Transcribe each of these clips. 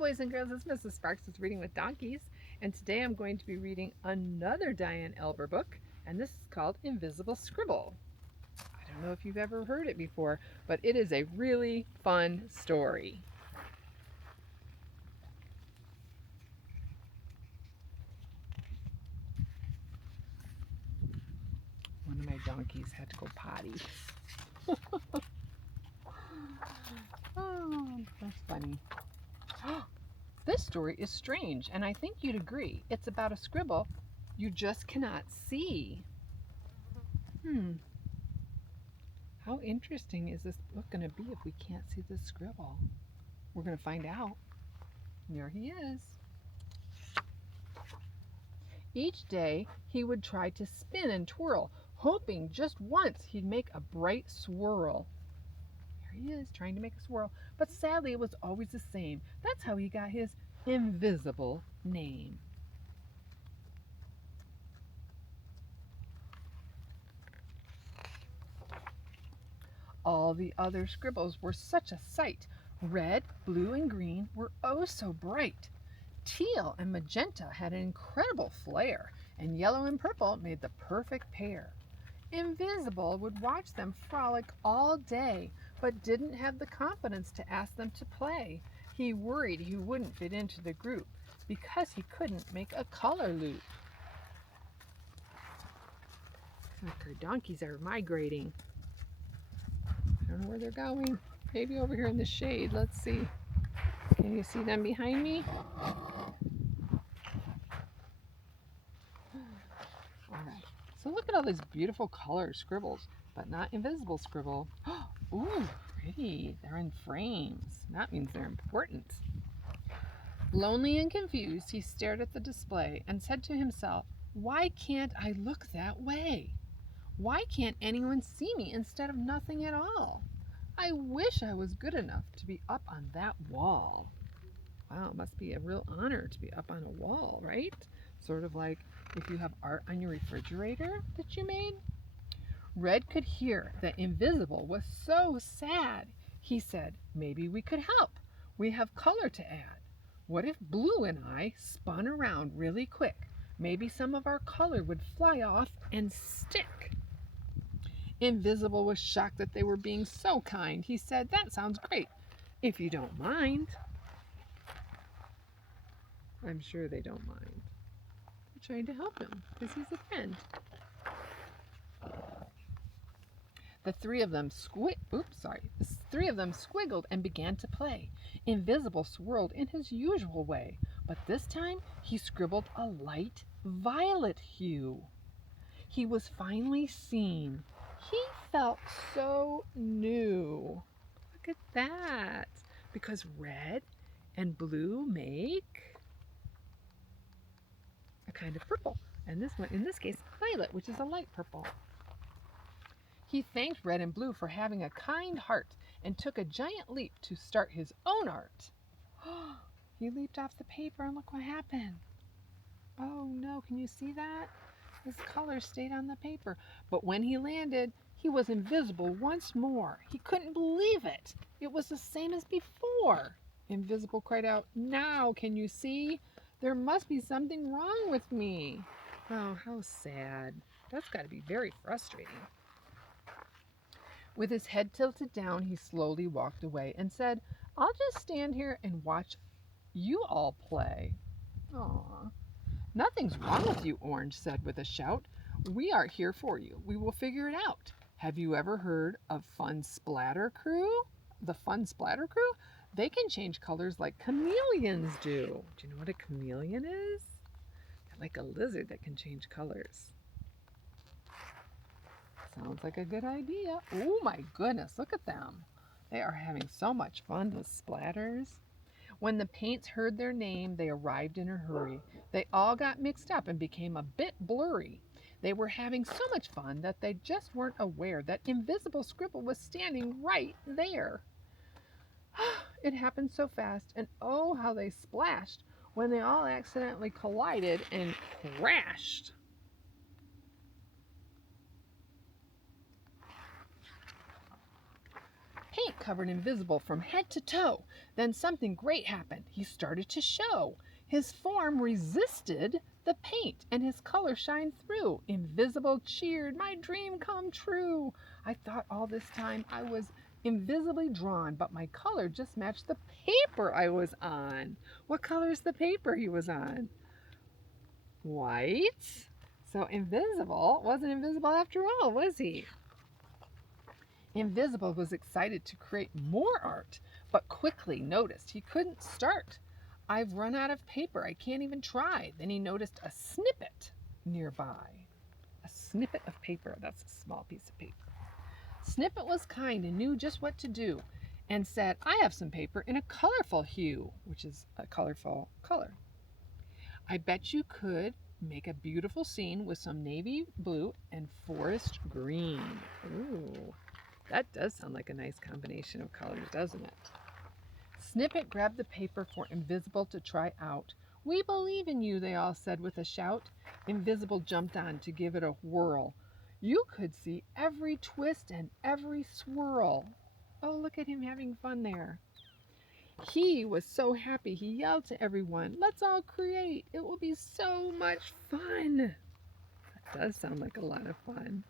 boys and girls, it's Mrs. Sparks with Reading with Donkeys, and today I'm going to be reading another Diane Alber book, and this is called Invisible Scribble. I don't know if you've ever heard it before, but it is a really fun story. One of my donkeys had to go potty. Oh, that's funny. This story is strange, and I think you'd agree. It's about a scribble you just cannot see. How interesting is this book going to be if we can't see the scribble? We're going to find out. There he is. Each day he would try to spin and twirl, hoping just once he'd make a bright swirl. There he is, trying to make a swirl, but sadly it was always the same. That's how he got his invisible name. All the other scribbles were such a sight. Red, blue, and green were oh so bright. Teal and magenta had an incredible flair, and yellow and purple made the perfect pair. Invisible would watch them frolic all day, but didn't have the confidence to ask them to play. He worried he wouldn't fit into the group because he couldn't make a color loop. Looks like our donkeys are migrating. I don't know where they're going. Maybe over here in the shade. Let's see. Can you see them behind me? All right. So look at all these beautiful color scribbles, but not invisible scribble. Ooh, pretty. They're in frames. That means they're important. Lonely and confused, he stared at the display and said to himself, "Why can't I look that way? Why can't anyone see me instead of nothing at all? I wish I was good enough to be up on that wall." Wow, it must be a real honor to be up on a wall, right? Sort of like if you have art on your refrigerator that you made. Red could hear that Invisible was so sad. He said, "Maybe we could help. We have color to add. What if Blue and I spun around really quick? Maybe some of our color would fly off and stick." Invisible was shocked that they were being so kind. He said, "That sounds great, if you don't mind." I'm sure they don't mind. They're trying to help him because he's a friend. The three of them squiggled and began to play. Invisible swirled in his usual way, but this time he scribbled a light violet hue. He was finally seen. He felt so new. Look at that. Because red and blue make a kind of purple. And this one, in this case, violet, which is a light purple. He thanked Red and Blue for having a kind heart and took a giant leap to start his own art. He leaped off the paper and look what happened. Oh no, can you see that? His color stayed on the paper. But when he landed, he was invisible once more. He couldn't believe it. It was the same as before. Invisible cried out, "Now can you see? There must be something wrong with me." Oh, how sad. That's got to be very frustrating. With his head tilted down, he slowly walked away and said, "I'll just stand here and watch you all play." Aw. "Nothing's wrong with you," Orange said with a shout. "We are here for you. We will figure it out. Have you ever heard of Fun Splatter Crew? The Fun Splatter Crew? They can change colors like chameleons do." Do you know what a chameleon is? They're like a lizard that can change colors. Sounds like a good idea. Oh my goodness, look at them. They are having so much fun with splatters. When the Paints heard their name, they arrived in a hurry. They all got mixed up and became a bit blurry. They were having so much fun that they just weren't aware that Invisible Scribble was standing right there. It happened so fast, and oh, how they splashed when they all accidentally collided and crashed. Paint covered Invisible from head to toe. Then something great happened. He started to show. His form resisted the paint and his color shined through. Invisible cheered, "My dream come true." I thought all this time I was invisibly drawn, but my color just matched the paper I was on. What color is the paper he was on? White. So Invisible wasn't invisible after all, was he? Invisible was excited to create more art, but quickly noticed he couldn't start. "I've run out of paper. I can't even try." Then he noticed a snippet nearby. A snippet of paper. That's a small piece of paper. Snippet was kind and knew just what to do and said, "I have some paper in a colorful hue," which is a colorful color. "I bet you could make a beautiful scene with some navy blue and forest green." Ooh, that does sound like a nice combination of colors, doesn't it? Snippet grabbed the paper for Invisible to try out. "We believe in you," they all said with a shout. Invisible jumped on to give it a whirl. You could see every twist and every swirl. Oh, look at him having fun there. He was so happy he yelled to everyone, "Let's all create. It will be so much fun." That does sound like a lot of fun.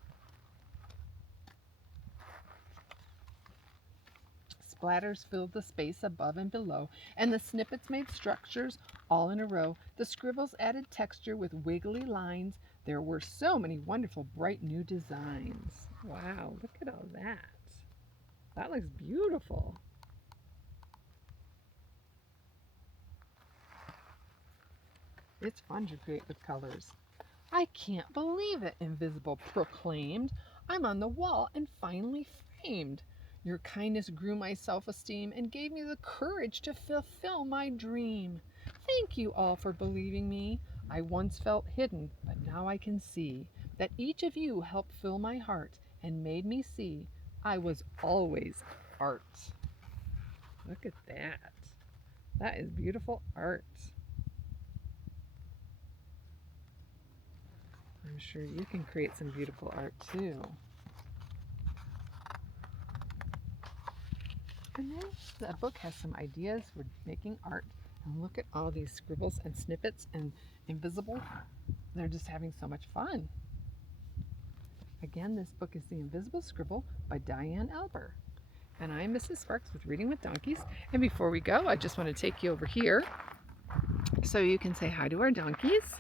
Splatters filled the space above and below, and the snippets made structures all in a row. The scribbles added texture with wiggly lines. There were so many wonderful, bright new designs. Wow, look at all that. That looks beautiful. It's fun to create with colors. "I can't believe it," Invisible proclaimed. "I'm on the wall and finally framed. Your kindness grew my self-esteem and gave me the courage to fulfill my dream. Thank you all for believing me. I once felt hidden, but now I can see that each of you helped fill my heart and made me see I was always art." Look at that. That is beautiful art. I'm sure you can create some beautiful art too. And then the book has some ideas for making art. And look at all these scribbles and snippets and Invisible. They're just having so much fun. Again, this book is The Invisible Scribble by Diane Alber. And I'm Mrs. Sparks with Reading with Donkeys. And before we go, I just want to take you over here so you can say hi to our donkeys.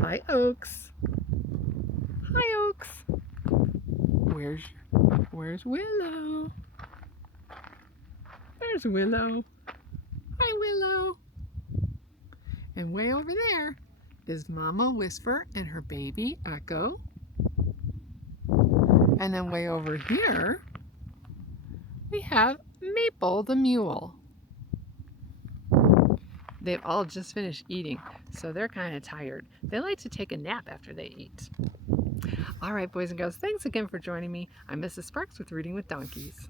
Hi, Oaks. Hi, Oaks. Where's Willow? There's Willow. Hi, Willow. And way over there is Mama Whisper and her baby Echo. And then way over here, we have Maple the mule. They've all just finished eating, so they're kind of tired. They like to take a nap after they eat. All right, boys and girls, thanks again for joining me. I'm Mrs. Sparks with Reading with Donkeys.